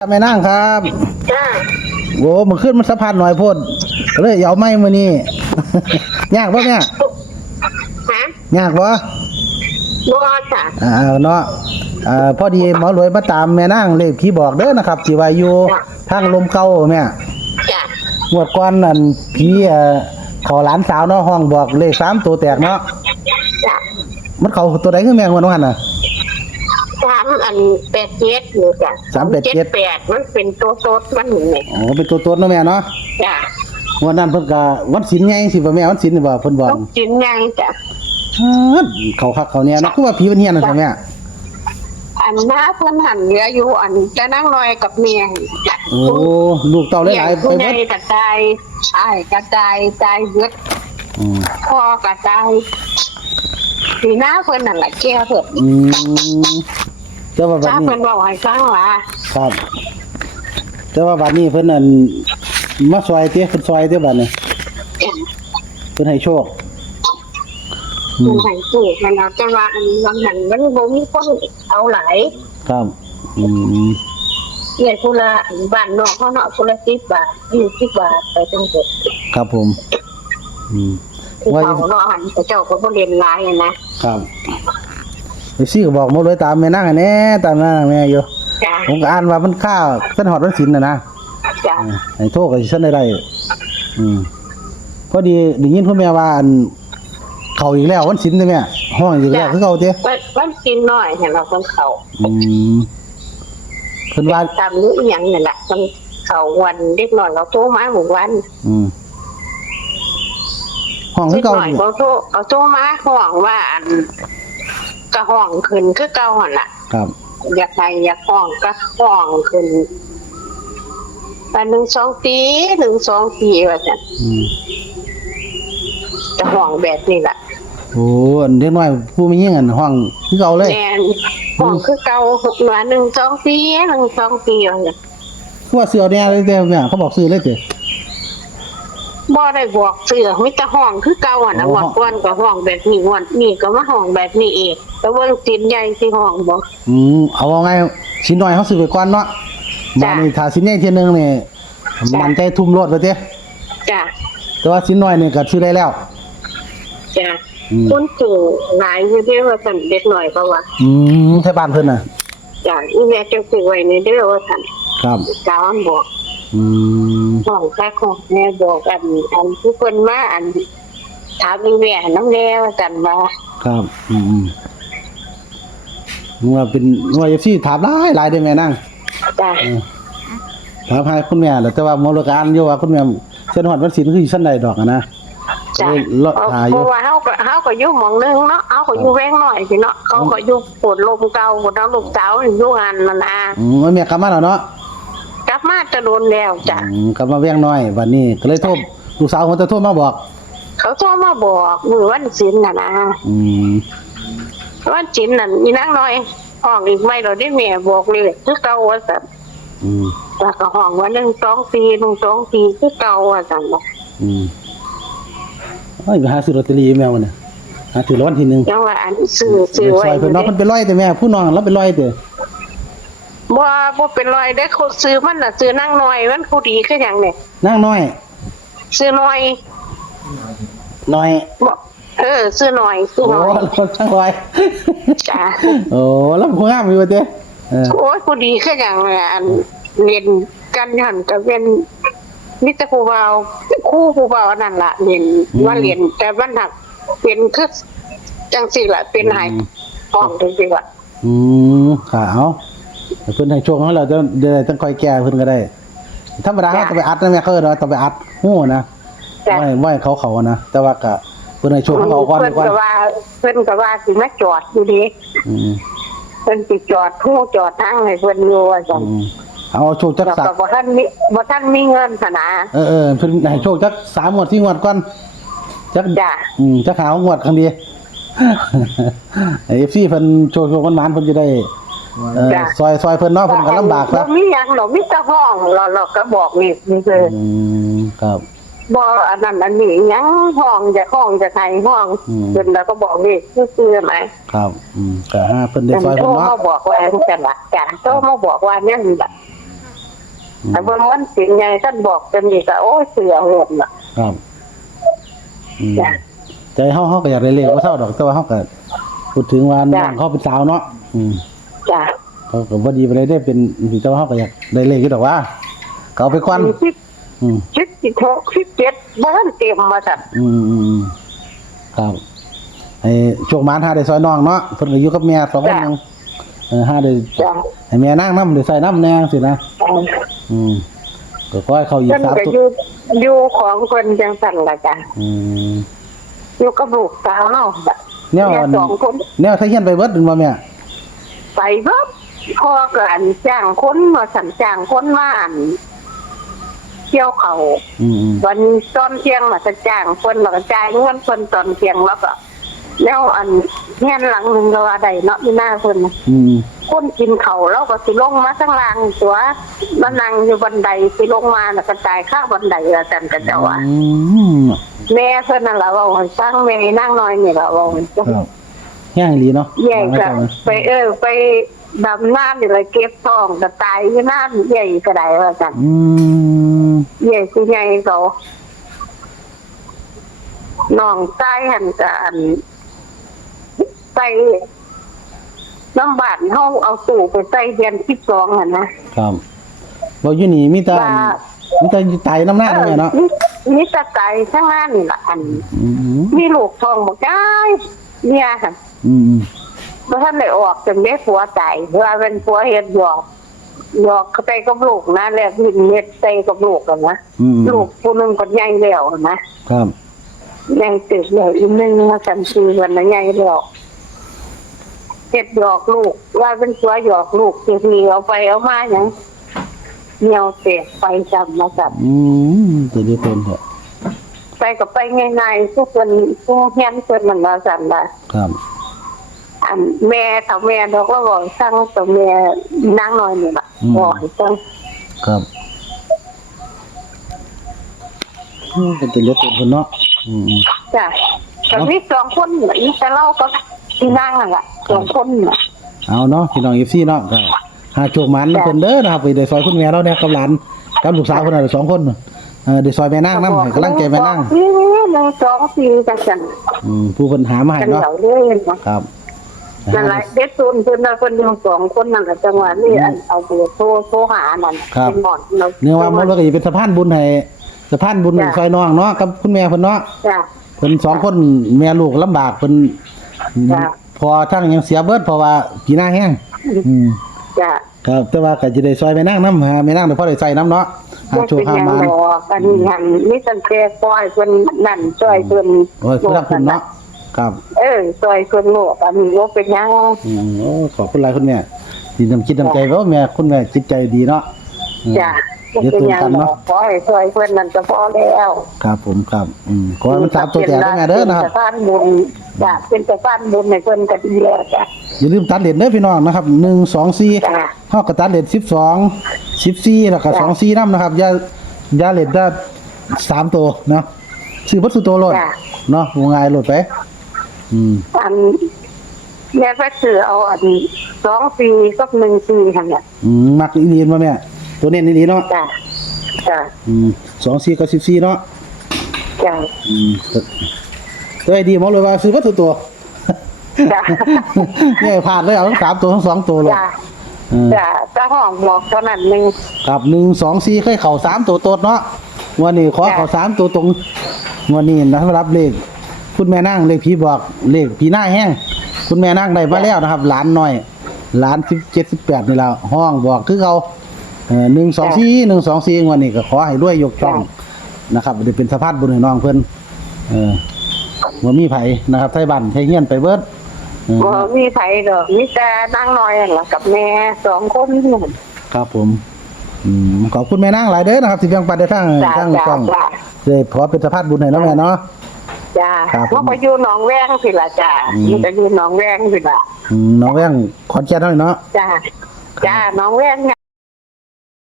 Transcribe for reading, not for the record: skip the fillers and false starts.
แม่นางครับจ้าโอ้มันขึ้นมันสะพานหน่อยพ่นเลยเอาไม้มานี่ ยากปะเนี่ยฮะยากปะบัวจ้ะเนาะพอดีหมอรวยมาตามแม่นางเลขผีบอกเด้อนะครับที่ว่าอยู่ทางลมเก่าแม่จ้ะงวดก่อนนั่นผีขอหลานสาวเนาะห้องบอกเลข3ตัวแตกเนาะจ้ะมันเข้าตัวใดคือแม่งวันนั้นน่ะ387อยู่จ้ะ378มันเป็นตัวโตดมันนี่อ๋อเป็นตัวตนเนาะแม่เนาะจ้ะวันนั้นเพิ่นก็วันศีลใหญ่สิบ่แม่วันศีลนี่บ่เพิ่นบอกจินยังจ้ะเขาคักเขาเนี่ยเนาะคือว่าผีมันเฮียนน่ะแม่น้าเพิ่นหันเหลืออยู่จะนั่งลอยกับเมียจ้ะโอ้ลูกเต้าหลายๆไปเบิดกระจายกระจายเบิดพ่อกระจายสีหน้าเพิ่นนั่นแหละแก่เพิ่นแต่ว่าบัดนี้เพิ่นบอกให้ฟังว่าครับแต่ว่าบัดนี้เพิ่นนั่นมาซอยเพิ่นซอยบัดนี้เพิ่นให้โชคมันให้ถูกมันเอาแต่ว่าบางหันมันบ่มีคนเอาหลายครับเนี่ยคนละบ้านนอกเขาเนาะคนละ10 บาท20 บาทไปจังซี่ครับผมว่าเขาเนาะหันเจ้าก็บ่เรียนหลายนะครับไปซื้อก็บอกหมดเลยตามแม่นางแน่ตามนางแม่อยู่ผมก็อ่านว่ามันค่าเพิ่นฮอดวันศีลน่ะนะจ้ะให้โทรก็สิซั่นได้พอดีได้ยินเพิ่นแม่ว่าเขาอีกแล้ววันศีลนี่แม่ห้องอีกแล้วคือเก่าติวันศีลน้อยให้เราเพิ่นเข้าเพิ่นว่าตามนี้อีหยังนั่นล่ะเพิ่นเข้าวันเด็กน้อยเขาโทรมาหมู่วันห้องคือเก่าเขาโทรมาห้องว่าก็ห้องขึ้นคือเก่าหั่นล่ะครับอยากห้องก็ห้องขึ้น1-2 ปีว่าซั่นจะห้องแบบนี้ล่ะโอ้เด็กน้อยผู้มีเงินห้องคือเก่าเลยแม่นห้องคือเก่า1-2 ปีว่าซั่นว่าซื้อเอาแน่เลยแต่แม่เขาบอกซื้อเลยติบ่ได้บอกซื้อมีแต่ห้องคือเก่าน่ะว่าก่อนก็ห้องแบบนี้งวดนี้ก็มาห้องแบบนี้อีกแต่ว่าสินใหญ่สิห้องบ่เอาไงชิ้นน้อยเฮาซื้อไปก่อนเนาะบัดนี้ถ้าชิ้นใหญ่เที่ยนึงนี่มันใจทุ่มรถไปติจ้ะแต่ว่าชิ้นน้อยนี่ก็ซื้อได้แล้วจ้ะคนซื้อหลายอยู่เด้อว่าซั่นเด็กน้อยก็ว่าแถวบ้านเพิ่นน่ะจ้ะอีแม่จังซื้อไว้นี่เด้อว่าซั่นครับจ้ามันบอกของแค่ของแม่บอกผู้คนมาถามอีแม่น้ำแน่ว่าซั่นว่าครับว่าเป็นว่า FC ถามหลายได้แม่นางจ้ะถามให้คุณแม่แต่ว่าหมอรการอยู่ว่าคุณแม่เส้นฮอดวันศีลคือซั่นใดดอกนะจ้ะเพราะว่าเฮาก็อยู่หม่องนึงเนาะเฮาก็อยู่แวงน้อยสิเนาะเขาก็อยู่ปวดลมเก่าปวดลูกสาวอยู่หันนั่นน่ะแม่กลับมาแล้วเนาะกลับมาจะโดนแล้วจ้ะกลับมาแวงน้อยบัดนี้ก็เลยโทรลูกสาวเขาจะโทรมาบอกเขาโทรมาบอกมื้อวันศีลน่ะนะวันศีลนั่นอีนางน้อยห้องอีกไม่เราได้แม่บอกเลยคือเก่าว่าซั่นแล้วก็ห้องว่า1-2 ปีคือเก่าว่าซั่นบ่ไปหาซื้อลอตเตอรี่แม่วันน่ะหาถือรางวัลที่1จังว่าซื้อไว้เพิ่นเนาะเพิ่นไปร้อยแต่แม่ผู้น้องเราไปร้อยแต่บ่เป็นร้อยได้คนซื้อมันน่ะซื้อนางน้อยมันผู้ดีคือหยังนี่นางน้อยซื้อน้อยซื้อน้อยโอ้นางน้อยจ้ะโอ้แล้วผู้งามอยู่ว่าติโอ้ยผู้ดีคือหยังเรียนกันหั่นก็เป็นมีแต่ผู้เฒ่าคู่ผู้เฒ่านั่นล่ะเรียนว่าเรียนแต่ว่าหนักเป็นคือจังซี่ล่ะเป็นให้ห้องจังซี่ว่าค่ะเอาเพิ่นให้โชคเฮาแล้วจะต้องคอยแก้เพิ่นก็ได้ธรรมดาเฮาต้องไปอัดนะแม่เขาต้องไปอัดฮู้นะไม่เขานะแต่ว่าก็เพิ่นให้โชคเขาก่อนเพิ่นก็ว่าสิมาจอดอยู่ดิเพิ่นสิจอดฮู้จอดทางให้เพิ่นอยู่ว่าซั่นเอาโชคจัก3บ่ทันมีเงินซั่นนะเพิ่นให้โชคจัก3งวด4งวดก่อนจักจ้ะจักหางวดครั้งดีFC เพิ่นโชคมันหมานเพิ่นจะได้ซอยเพิ่นเนาะเพิ่นก็ลำบากครับมีหยังดอกมีแต่ห้องเราก็บอกนี่คือครับบ่อันนั้นอันนี้หยังห้องจะให้ห้องเพิ่นแล้วก็บอกนี่คือไหมครับก็เพิ่นได้ซอยเพิ่นเนาะโทรมาบอกว่าจังซั่นล่ะจ้ะโทรมาบอกว่านั่นล่ะ แต่เบิ่งมันสิใหญ่ท่านบอกจะมีก็โอ้ยเสือหล่นล่ะ ครับอืม จ้ะ ใจเฮาก็อยากได้เลขบ่เท่าดอกแต่ว่าเฮาก็พูดถึงว่า จ้ะ น้องเขาเป็นสาวเนาะจ้ะเขาก็บ่ดีไปเลยได้เป็นแต่ว่าเฮาก็อยากได้เลขอยู่ดอกว่าก็เอาไปก่อนชิดสิโทชิดเจ็ดบ้านเต็มมาสั่น อืมครับไอ้โชคหมานหาได้ซอยน้องเนาะเพิ่นก็อยู่กับแม่สองคนนึงหาได้ จ้ะ ให้แม่นั่งนำได้ใส่น้ำแน่จังซี่นะก็ขอให้เขาอีก เพิ่น 3 ก็ ตัว อยู่ของเพิ่นจังสั่นล่ะจ้ะ ม อยู่กับลูกสาวเนาะ แนว แม่สองคน แนวถ้าเฮียนไปเบิดบ่แม่ ไปเบิดพ่อก็อันจ้างคนมาสั่นจ้างคนมาอันเที่ยวเขา อืม วันตอนเที่ยงมาจะจ้างคนมาก็จ่ายเงินคนตอนเที่ยงแล้วก็แล้วอันเงี้ยหลังหนึงก็ว่าได้เนาะที่หน้าเพิ่นน่ะ อืม คนกินเขาแล้วก็สิลงมาข้างล่างตัวมานั่งอยู่บันไดสิลงมาแล้วก็จ่ายค่าบันไดละจันก็เจ้าว่า แม่เพิ่นนั่นล่ะเว้าให้ฟังแม่นั่งน้อยนี่ล่ะเว้าให้ฟัง ครับแห้งอีหลีเนาะ ใหญ่ก็ไปไปดำน้ำนี่เลยเก็บทองก็ตายอยู่น้ำใหญ่ก็ได้ว่าจัน ใหญ่สิใหญ่เขาน้องใต้หันกันใส่น้ำบาดเฮาเอาสู่ไปใส่เดือน12หั่นนะครับ บ่อยู่นี่มีแต่ ว่า อยู่ไตน้ำหน้าด้วยเนาะ มีแตะไก่ข้างหน้านี่ล่ะอัน อืม มีลูกทองบ่ได้เนี่ยค่ะ อืม บ่ทันได้ออกจนได้ผัวตายว่าเป็นผัวเฮ็ดหยอกใส่กับลูกนะแล้ววินเฮ็ดใส่กับลูกกันนะ ลูกผู้หนึงก็ใหญ่แล้วนะครับ ใหญ่ตึกใหญ่อีกนึงมากันคือวันนั้นใหญ่แล้วเฮ็ดหยอกลูกว่าเป็นผัวหยอกลูกทีเอาไปเอามาหยังเหนียวเตะไปจำมาจับ ตัวนี้เป็นเหรอ ไปก็ไปง่ายๆทุกคนผู้เฮียนเพิ่นมันมาสั่นล่ะ ครับ อันแม่ถ้าแม่ดอกก็บอกสั่งตัวแม่นางน้อยนี่ล่ะบอกให้สั่ง ครับเป็นตัวเล็กเป็นคนเนาะจ้ะก็มี2คนอีแต่เราก็ที่นางนั่นล่ะ2คนน่ะ เอาเนาะพี่น้อง FC เนาะก็หาโชคหมันเพิ่นเด้อนะครับไปได้ซอยคุณแม่เราเนี่ยกับหลานกับลูกสาวเพิ่นน่ะ2คนได้ซอยแม่นางนำให้กำลังใจแม่นาง นี่1 2 4จังซั่น ผู้เพิ่นหามาให้ กัน เนาะ เดี๋ยวเลยเนาะ ครับ นั่นแหละเด็กซุนเพิ่นน่ะเพิ่นอยู่2คนนั่นล่ะจังหวะนี้อันเอาเบอร์โทรหานั่นเป็นหมอนเนาะ เนื่องว่ามันก็สิเป็นสะพานบุญให้สะพานบุญซอยน้องเนาะกับคุณแม่เพิ่นเนาะ จ้ะ เพิ่น2คนแม่ลูกลำบากเพิ่น จ้ะ พอทั้งยังเสียเบิดเพราะว่าปีหน้าแห้ง จ้ะ ครับแต่ว่าก็จะได้ซอยแม่นางนำหาแม่นางได้พอได้ใส่น้ำเนาะหาโชคหามา กันหันมีตั้งแต่ปล่อยเพิ่นนั่นช่วยเพิ่น โอ้ยคุณคุณเนาะครับ ช่วยเพิ่นโลกอันนี้บ่เป็นหยัง โอ้ขอบคุณหลายคุณแม่ที่นำคิดนำใจว่าแม่คุณแม่จิตใจดีเนาะ จ้ะ เดี๋ยว เป็น ตูน หยัง กันเนาะ ขอให้ช่วยเพิ่นนั่นก็พอแล้ว ครับผมครับขอให้มัน3ตัวแตกได้แม่เด้อนะครับ เป็นสะพานบุญจ้ะเป็นสะพานบุญให้เพิ่นก็ดีแล้วจ้ะ อย่าลืมตัดเหรียญเด้อพี่น้องนะครับ1 2 4 จ้ะ เฮาก็ตัดเหรียญ12 14แล้วก็24นำนะครับอย่าเหรียญได้3ตัวเนาะซื้อวัตถุตัวโลดเนาะง่ายโลดไปอันแม่ไปซื้อเอาอัน2 ปีกับ1 ปีหั่นน่ะ มักอีหลีนบ่แม่ตัวเน้นอีหลีเนาะ จ้ะจ้ะ 2 4กับ14เนาะ จ้ะ ตัวไอ้ดีหมอเลยว่าซื้อวัตถุตัว จ้ะ เนี่ยผ่านเลยเอาทั้ง3ตัวทั้ง2ตัวเลย จ้ะจ้ะจะห้องบอกเท่านั้นนึง ครับ1 2 4เคยเข้า3ตัวโตดเนาะวันนี้ขอเข้า3ตัวตรงวันนี้นะรับเลขคุณแม่นางเลขผีบอกเลขผีหน้าแห้งคุณแม่นางได้มาแล้วนะครับหลานน้อยหลาน17 18นี่แล้วห้องบอกคือเขา124วันนี้ก็ขอให้รวยยกช่องนะครับได้เป็นสะพานบุญให้น้องเพิ่นบ่มีไผนะครับไทบ้านไทเฮียนไปเบิด บ่มีไผดอกมีแต่นางน้อยนั่นล่ะกับแม่2 คนนี่ ครับผมขอบคุณแม่นางหลายเด้อนะครับที่แบ่งปันได้ทั้ง จ้ะ ช่อง จ้ะ เลยขอเป็นสะพานบุญให้เนาะแม่เนาะ จ้า ครับผม ว่าไปอยู่หนองแวงสิล่ะจ้ามันจะอยู่หนองแวงสิล่ะ น้องแว่งขอนแก่นเนาะ จ้าจ้าหนองแวง